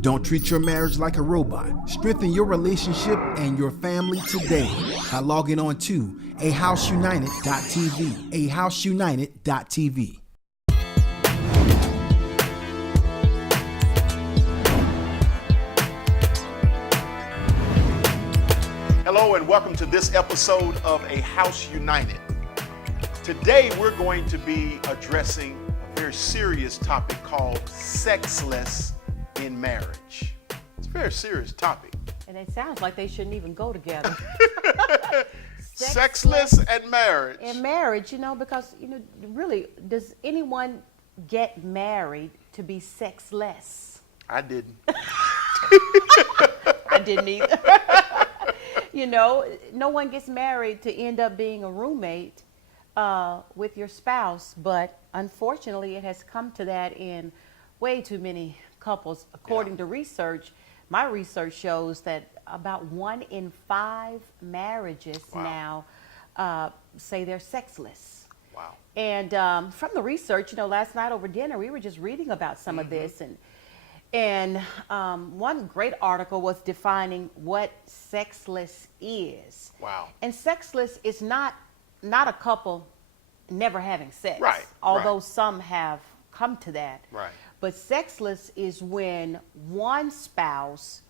Don't treat your marriage like a robot. Strengthen your relationship and your family today by logging on to ahouseunited.tv. ahouseunited.tv. Hello and welcome to this episode of A House United. Today we're going to be addressing a very serious topic called sexless in marriage. It's a very serious topic. And it sounds like they shouldn't even go together. Sexless and marriage. In marriage, because, really, does anyone get married to be sexless? I didn't. I didn't either. No one gets married to end up being a roommate with your spouse, but unfortunately it has come to that in way too many couples. According to research, my research shows that about 1 in 5 marriages now say they're sexless. Wow. And from the research, last night over dinner, we were just reading about some of this, and one great article was defining what sexless is. Wow. And sexless is not a couple never having sex. Right. Although some have come to that. Right. But sexless is when one spouse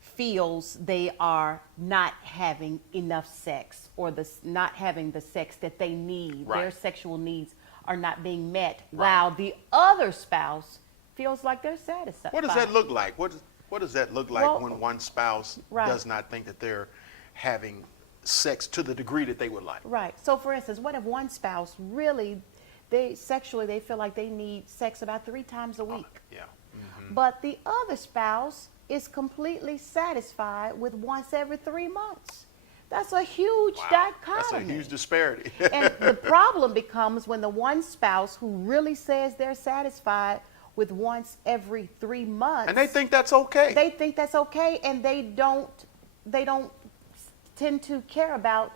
feels they are not having enough sex or not having the sex that they need. Right. Their sexual needs are not being met, while the other spouse feels like they're satisfied. What does that look like? What does that look like when one spouse does not think that they're having sex to the degree that they would like? Right. So for instance, what if one spouse really, they feel like they need sex about 3 times a week? Yeah. Mm-hmm. But the other spouse is completely satisfied with once every 3 months. That's a huge dichotomy. That's a huge disparity. And the problem becomes when the one spouse who really says they're satisfied with once every 3 months. And they think that's okay. They think that's okay, and they don't tend to care about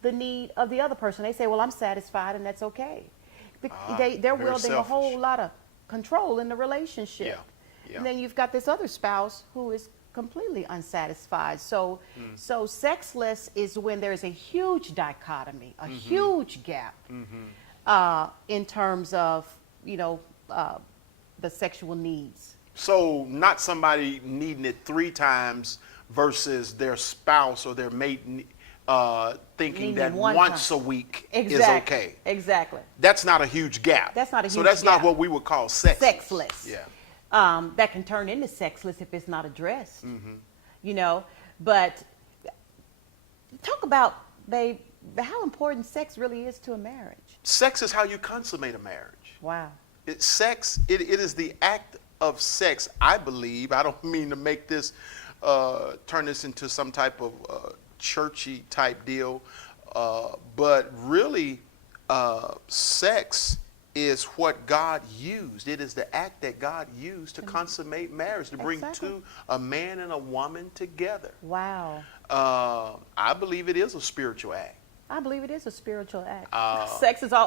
the need of the other person. They say, well, I'm satisfied and that's okay. They're wielding a whole lot of control in the relationship. Yeah. And then you've got this other spouse who is completely unsatisfied. So sexless is when there's a huge dichotomy, a huge gap in terms of, the sexual needs. So not somebody needing it 3 times versus their spouse or their mate thinking that once a week is okay. Exactly. That's not a huge gap. That's not a huge So that's gap. not what we would call sexless. Sexless. Yeah. That can turn into sexless if it's not addressed. But talk about, babe, how important sex really is to a marriage. Sex is how you consummate a marriage. Wow. It is the act of sex, I believe. I don't mean to make this, turn this into some type of churchy type deal, but really sex is what God used. It is the act that God used to consummate marriage, to bring a man and a woman together. Wow. I believe it is a spiritual act. I believe it is a spiritual act.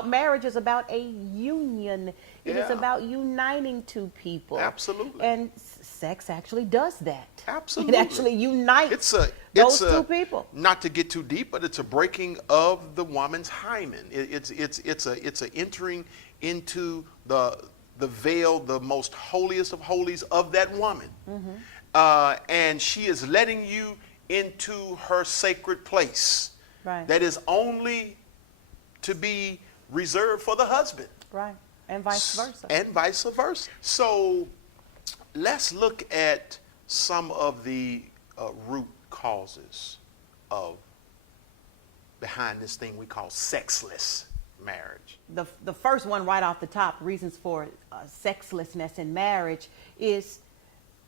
Marriage is about a union. It is about uniting 2 people. Absolutely. And sex actually does that. Absolutely. It actually unites those 2 people. Not to get too deep, but it's a breaking of the woman's hymen. It's a entering into the veil, the most holiest of holies of that woman. And she is letting you into her sacred place. Right. That is only to be reserved for the husband. Right. And vice versa. And vice versa. So let's look at some of the root causes behind this thing we call sexless marriage. The first one right off the top, reasons for sexlessness in marriage, is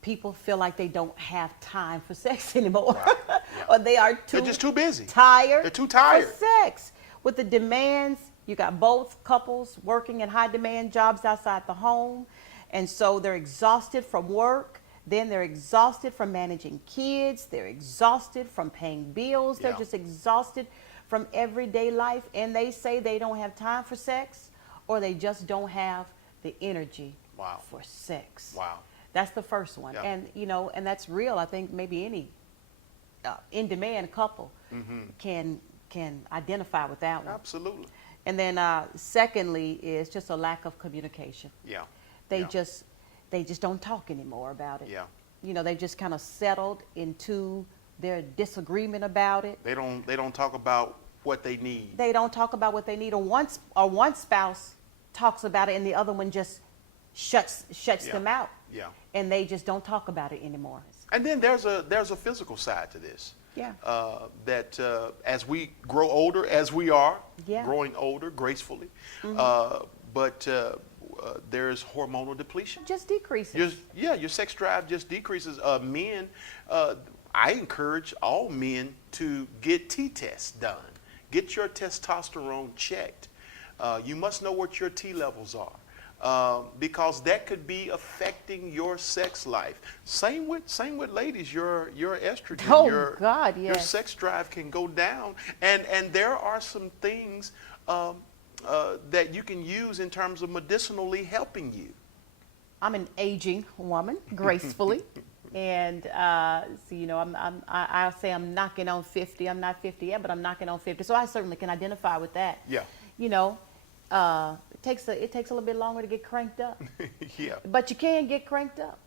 people feel like they don't have time for sex anymore. Right. Yeah. Or they're just too busy. Tired. They're too tired. For sex. With the demands, you got both couples working in high demand jobs outside the home. And so they're exhausted from work. Then they're exhausted from managing kids. They're exhausted from paying bills. They're just exhausted from everyday life. And they say they don't have time for sex, or they just don't have the energy for sex. Wow. That's the first one. Yeah. And, you know, and that's real. I think maybe any in-demand couple can identify with that one. Absolutely. And then secondly is just a lack of communication. Yeah. They Yeah. just don't talk anymore about it. Yeah. You know, they just kind of settled into their disagreement about it. They don't talk about what they need. They don't talk about what they need, or one spouse talks about it and the other one just shuts Yeah. them out. Yeah. And they just don't talk about it anymore. And then there's a physical side to this. Yeah. That as we grow older, as we are Yeah. growing older gracefully, but there's hormonal depletion. Just decreases. Your sex drive just decreases. Men, I encourage all men to get T-tests done. Get your testosterone checked. You must know what your T levels are. Because that could be affecting your sex life. Same with ladies. Your estrogen, Oh, your God, your yes. sex drive can go down, and there are some things that you can use in terms of medicinally helping you. I'm an aging woman, gracefully, and so you know, I'll say I'm knocking on 50. I'm not 50 yet, but I'm knocking on 50. So I certainly can identify with that. Yeah. You know, it takes a little bit longer to get cranked up, Yeah. but you can get cranked up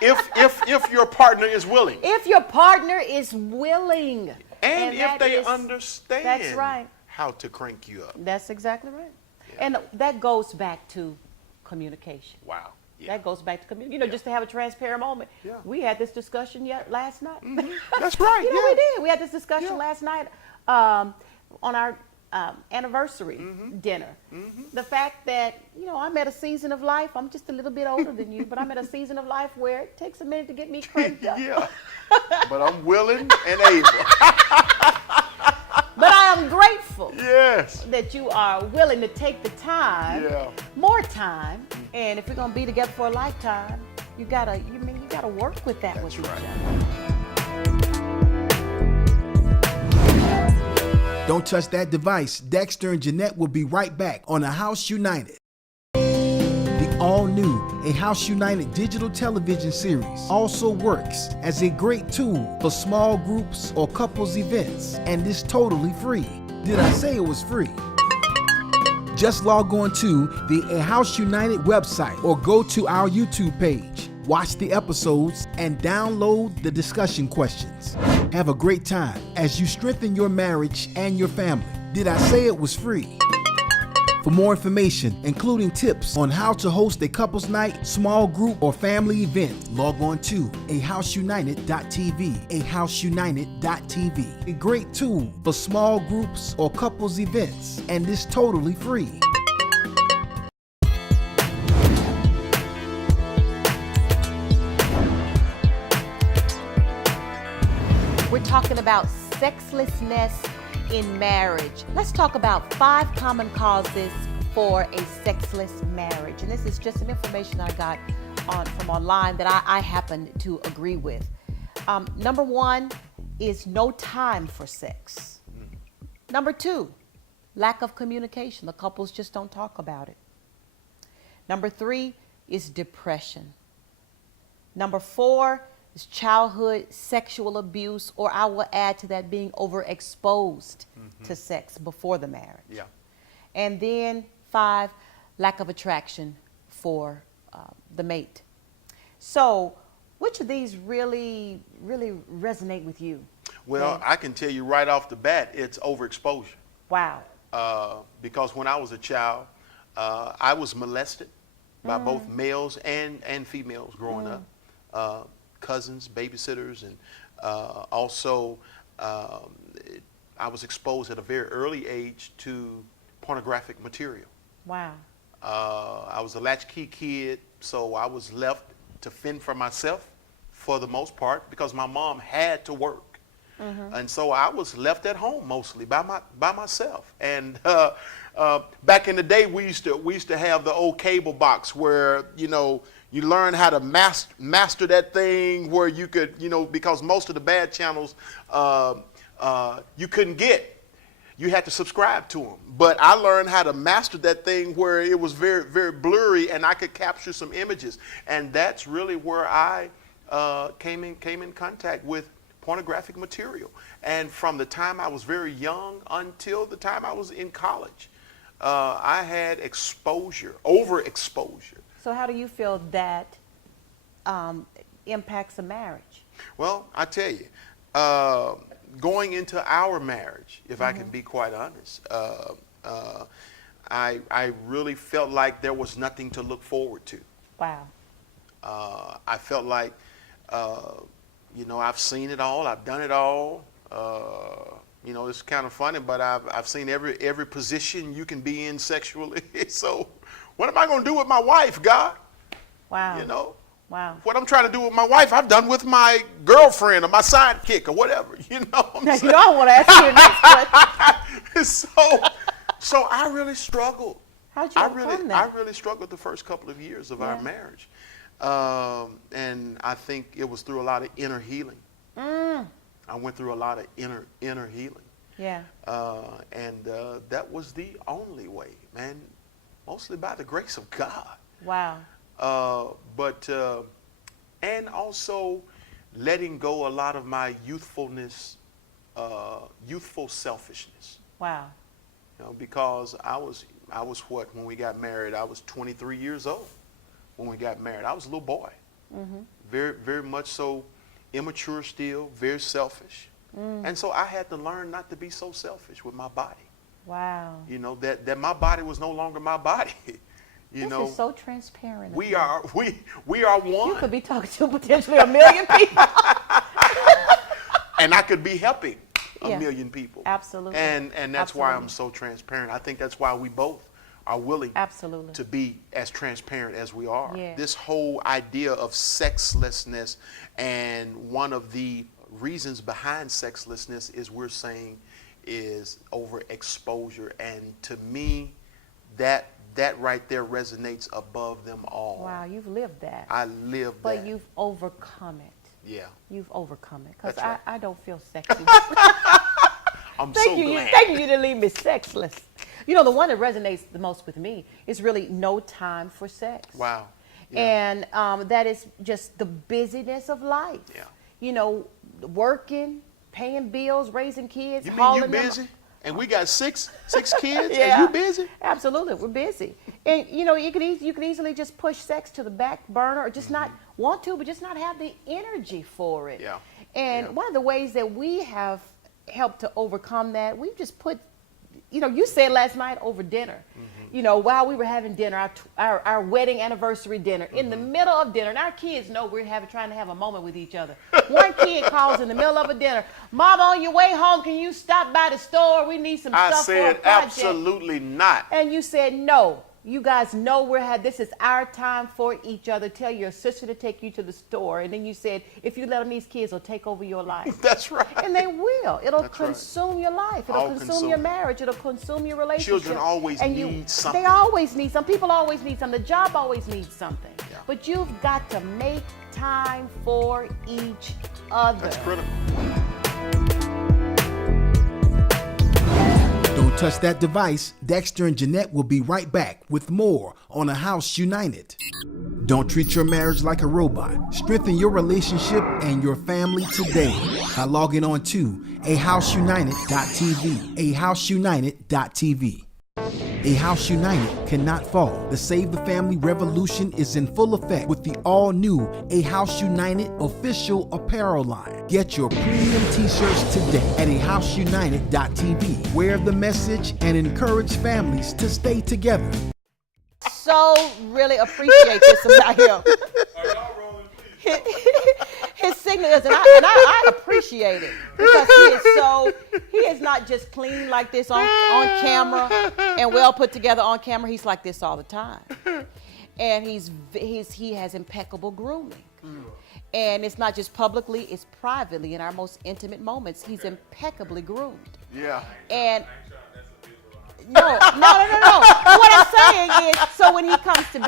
If your partner is willing, if your partner is willing, and if that they is- understand That's right. how to crank you up. That's exactly right. Yeah. And that goes back to communication. Wow. Yeah. That goes back to community. You know, just to have a transparent moment. Yeah. We had this discussion last night. That's right. You know, yeah. we did. We had this discussion Yeah. last night on our anniversary dinner. The fact that, you know, I'm at a season of life. I'm just a little bit older than you, but I'm at a season of life where it takes a minute to get me cranked up. Yeah. But I'm willing and able. But I am grateful Yes. that you are willing to take the time, Yeah. more time, and if we're gonna be together for a lifetime, you gotta work with that That's with right. each other. Don't touch that device. Dexter and Genette will be right back on A House United. The all-new A House United digital television series also works as a great tool for small groups or couples events, and is totally free. Did I say it was free? Just log on to the A House United website or go to our YouTube page. Watch the episodes and download the discussion questions. Have a great time as you strengthen your marriage and your family. Did I say it was free? For more information, including tips on how to host a couples night, small group, or family event, log on to ahouseunited.tv. ahouseunited.tv. A great tool for small groups or couples events, and is totally free. We're talking about sexlessness in marriage. Let's talk about 5 common causes for a sexless marriage. And this is just some information I got from online that I happen to agree with. Number 1 is no time for sex. Number 2, lack of communication. The couples just don't talk about it. Number 3 is depression. Number 4 is childhood sexual abuse, or I will add to that being overexposed to sex before the marriage. Yeah. And then 5, lack of attraction for the mate. So which of these really resonate with you? Well, I can tell you right off the bat, it's overexposure. Wow. Because when I was a child, I was molested by both males and females growing up. Cousins, babysitters, and also I was exposed at a very early age to pornographic material. Wow. I was a latchkey kid, so I was left to fend for myself for the most part because my mom had to work. And so I was left at home mostly by myself. And back in the day, we used to have the old cable box where, you know, you learn how to master that thing where you could, you know, because most of the bad channels you couldn't get. you had to subscribe to them. But I learned how to master that thing where it was very, very blurry and I could capture some images. And that's really where I came in contact with pornographic material. And from the time I was very young until the time I was in college, I had exposure, overexposure. So how do you feel that impacts a marriage? Well, I tell you, going into our marriage, if I can be quite honest, I really felt like there was nothing to look forward to. Wow. I felt like, you know, I've seen it all, I've done it all. You know, it's kind of funny, but I've seen every position you can be in sexually. So what am I going to do with my wife, God? Wow. You know? Wow. What I'm trying to do with my wife, I've done with my girlfriend or my sidekick or whatever. You know what I'm Now, saying? you don't want to ask you the next question. So I really struggled. How'd you overcome that? I really struggled the first couple of years of our marriage. And I think it was through a lot of inner healing. I went through a lot of inner healing. Yeah. And that was the only way, man, mostly by the grace of God. Wow. But and also letting go a lot of my youthfulness, youthful selfishness. Wow. You know, because I was what, when we got married, I was 23 years old when we got married. I was a little boy. Very, very much so immature still, very selfish. And so I had to learn not to be so selfish with my body. Wow. You know, that my body was no longer my body. You know, this is so transparent. we are one. You could be talking to potentially 1 million people. And I could be helping a Yeah. million people. Absolutely. And that's why I'm Absolutely. so transparent. I think that's why we both are willing Absolutely. to be as transparent as we are. Yeah. This whole idea of sexlessness, and one of the reasons behind sexlessness is we're saying is overexposure. And to me, that right there resonates above them all. Wow, you've lived that. I lived But that. you've overcome it. Yeah. You've overcome it. Because That's right. I don't feel sexy. I'm Thank so you. glad. Thank you to leave me sexless. You know, the one that resonates the most with me is really no time for sex. Wow. Yeah. And that is just the busyness of life. Yeah. You know, working, paying bills, raising kids, You mean you hauling them. busy? And we got six kids? Yeah. And you busy? Absolutely, we're busy. And you know, you can easily just push sex to the back burner, or just not want to, but just not have the energy for it. Yeah. And Yeah. one of the ways that we have helped to overcome that, we've just put, you know, you said last night over dinner, you know, while we were having dinner, our wedding anniversary dinner, in the middle of dinner, and our kids know we're trying to have a moment with each other. One kid calls in the middle of a dinner, "Mom, on your way home, can you stop by the store? We need some I stuff for a said project." absolutely not. And you said, "No, you guys know this is our time for each other. Tell your sister to take you to the store." And then you said, "If you let them, these kids will take over your life." That's right. And they will. It'll That's right. consume your life. It'll All consume consume. your marriage. It'll consume your relationship. Children always And need something. They always need something. People always need something. The job always needs something. Yeah. But you've got to make time for each other. That's critical. Don't touch that device. Dexter and Genette will be right back with more on A House United. Don't treat your marriage like a robot. Strengthen your relationship and your family today by logging on to ahouseunited.tv. ahouseunited.tv. A House United cannot fall. The Save the Family revolution is in full effect with the all-new A House United official apparel line. Get your premium t-shirts today at ahouseunited.tv. Wear the message and encourage families to stay together. So really appreciate this about him. His signals, and I appreciate it, because he is not just clean like this on camera and well put together on camera. He's like this all the time, and he has impeccable grooming, and it's not just publicly, it's privately in our most intimate moments. He's impeccably groomed. Yeah. And no. What I'm saying is, so when he comes to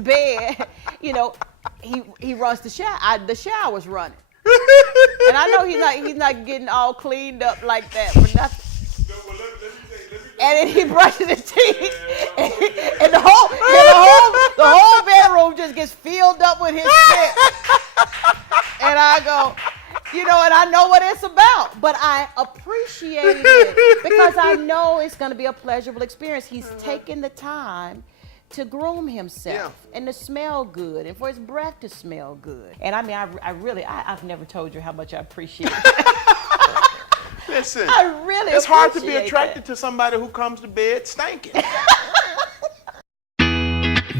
bed, you know, he runs the shower. The shower's running, and I know he's not getting all cleaned up like that for nothing. then he brushes his teeth, and the whole bedroom just gets filled up with his spit. And I go, and I know what it's about, but I appreciate it because I know it's going to be a pleasurable experience. He's taking the time to groom himself and to smell good and for his breath to smell good. And I mean, I've never told you how much I appreciate it. Listen, I really it's hard to be appreciate attracted that. to somebody who comes to bed stinking.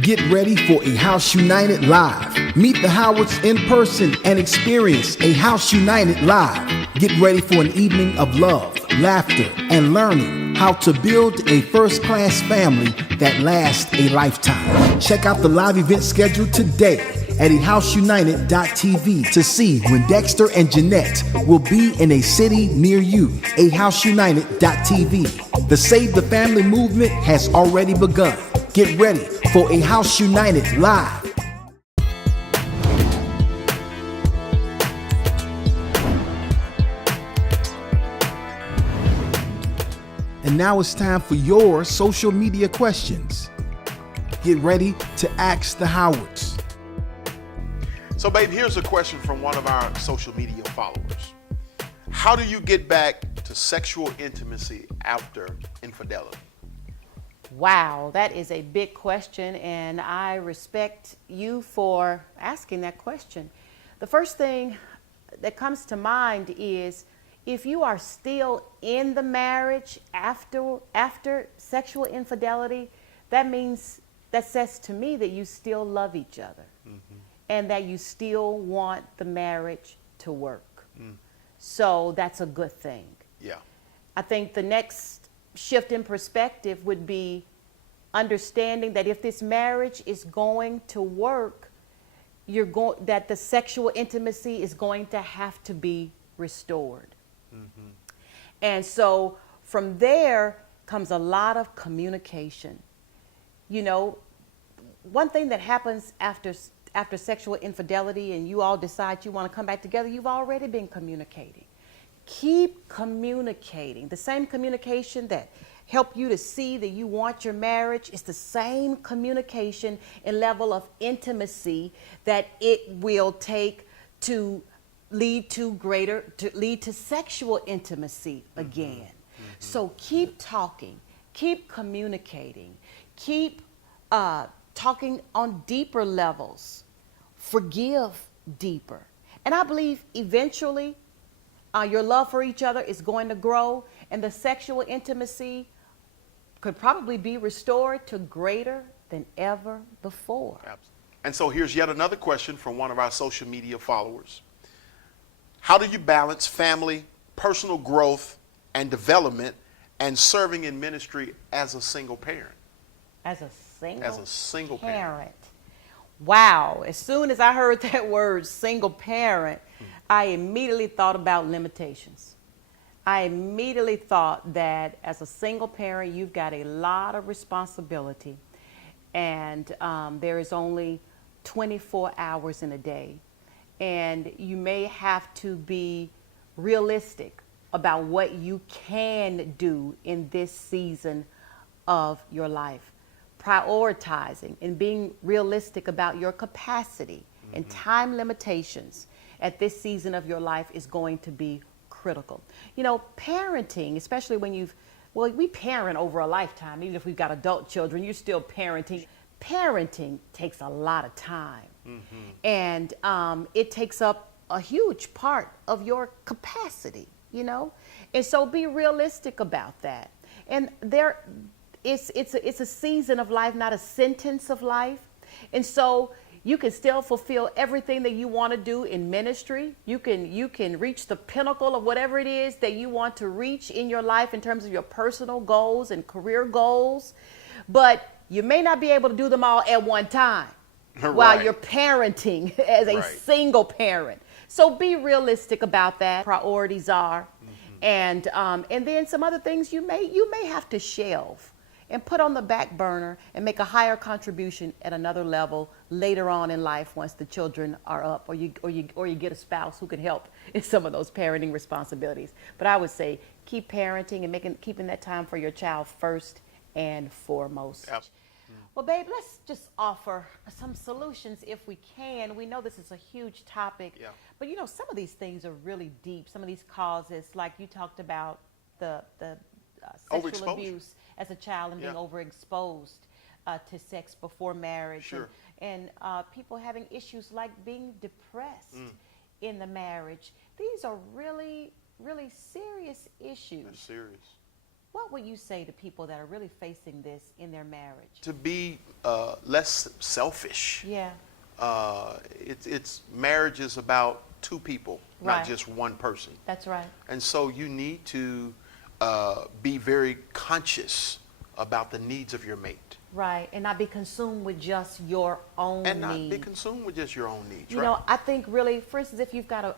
Get ready for a House United Live. Meet the Howards in person and experience a House United Live. Get ready for an evening of love, laughter, and learning how to build a first-class family that lasts a lifetime. Check out the live event schedule today at ahouseunited.tv to see when Dexter and Genette will be in a city near you. ahouseunited.tv. The Save the Family movement has already begun. Get ready for a House United Live. And now it's time for your social media questions. Get ready to ask the Howards. So, babe, here's a question from one of our social media followers. How do you get back to sexual intimacy after infidelity? Wow, that is a big question, and I respect you for asking that question. The first thing that comes to mind is if you are still in the marriage after sexual infidelity, that says to me that you still love each other and that you still want the marriage to work. So that's a good thing. Yeah. I think the next shift in perspective would be understanding that if this marriage is going to work, that the sexual intimacy is going to have to be restored. And so from there comes a lot of communication. One thing that happens after sexual infidelity and you all decide you want to come back together, you've already been communicating. Keep communicating. The same communication that help you to see that you want your marriage is the same communication and level of intimacy that it will take to lead to sexual intimacy again. So keep talking, keep communicating, keep talking on deeper levels, forgive deeper. And I believe eventually your love for each other is going to grow and the sexual intimacy could probably be restored to greater than ever before. And so here's yet another question from one of our social media followers. How do you balance family, personal growth, and development and serving in ministry as a single parent? As a single parent. Wow. As soon as I heard that word single parent, I immediately thought about limitations. I immediately thought that as a single parent, you've got a lot of responsibility, and there is only 24 hours in a day. And you may have to be realistic about what you can do in this season of your life. Prioritizing and being realistic about your capacity and time limitations at this season of your life is going to be critical. Parenting, especially when we parent over a lifetime, even if we've got adult children, you're still parenting. Parenting takes a lot of time. And it takes up a huge part of your capacity, and so be realistic about that. And it's a season of life, not a sentence of life. And so you can still fulfill everything that you want to do in ministry. You can reach the pinnacle of whatever it is that you want to reach in your life in terms of your personal goals and career goals, but you may not be able to do them all at one time. While you're parenting as a single parent. So be realistic about that. Priorities are. And then some other things you may have to shelve and put on the back burner and make a higher contribution at another level later on in life once the children are up, or you get a spouse who can help in some of those parenting responsibilities. But I would say keep parenting and keeping that time for your child first and foremost. Yep. Well, babe, let's just offer some solutions if we can. We know this is a huge topic, Yeah. but you know, some of these things are really deep. Some of these causes, like you talked about the sexual Overexposure. abuse as a child and being Yeah. overexposed to sex before marriage. Sure. And people having issues like being depressed in the marriage. These are really, really serious issues. That's serious. What would you say to people that are really facing this in their marriage? To be less selfish. Yeah. It's marriage is about two people, Right. not just one person. That's right. And so you need to be very conscious about the needs of your mate. Right. And not be consumed with just your own And not be needs. consumed with just your own needs, You right? know, I think really, for instance, if you've got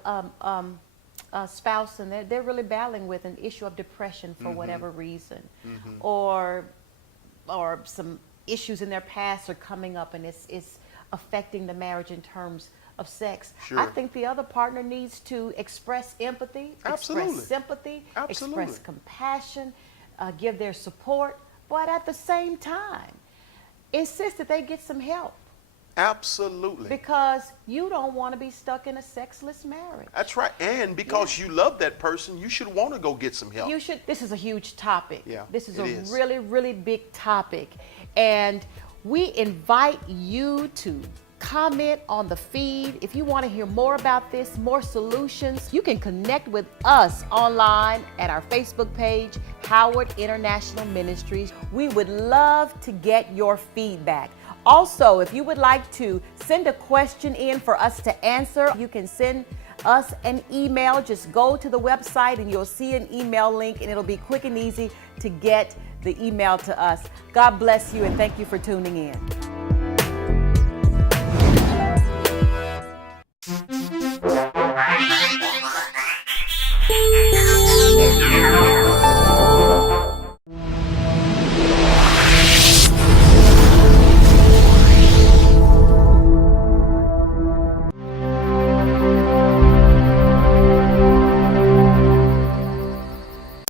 a spouse and they're really battling with an issue of depression for whatever reason, or some issues in their past are coming up and it's affecting the marriage in terms of sex. Sure. I think the other partner needs to express empathy, Absolutely. express sympathy, Absolutely. express compassion, give their support, but at the same time, insist that they get some help. Absolutely. Because you don't want to be stuck in a sexless marriage. That's right. And because you love that person, you should want to go get some help. You should. This is a huge topic. Yeah, This is it a is. really, really big topic. And we invite you to comment on the feed. If you want to hear more about this, more solutions, you can connect with us online at our Facebook page, Howard International Ministries. We would love to get your feedback. Also, if you would like to send a question in for us to answer, you can send us an email. Just go to the website and you'll see an email link, and it'll be quick and easy to get the email to us. God bless you, and thank you for tuning in.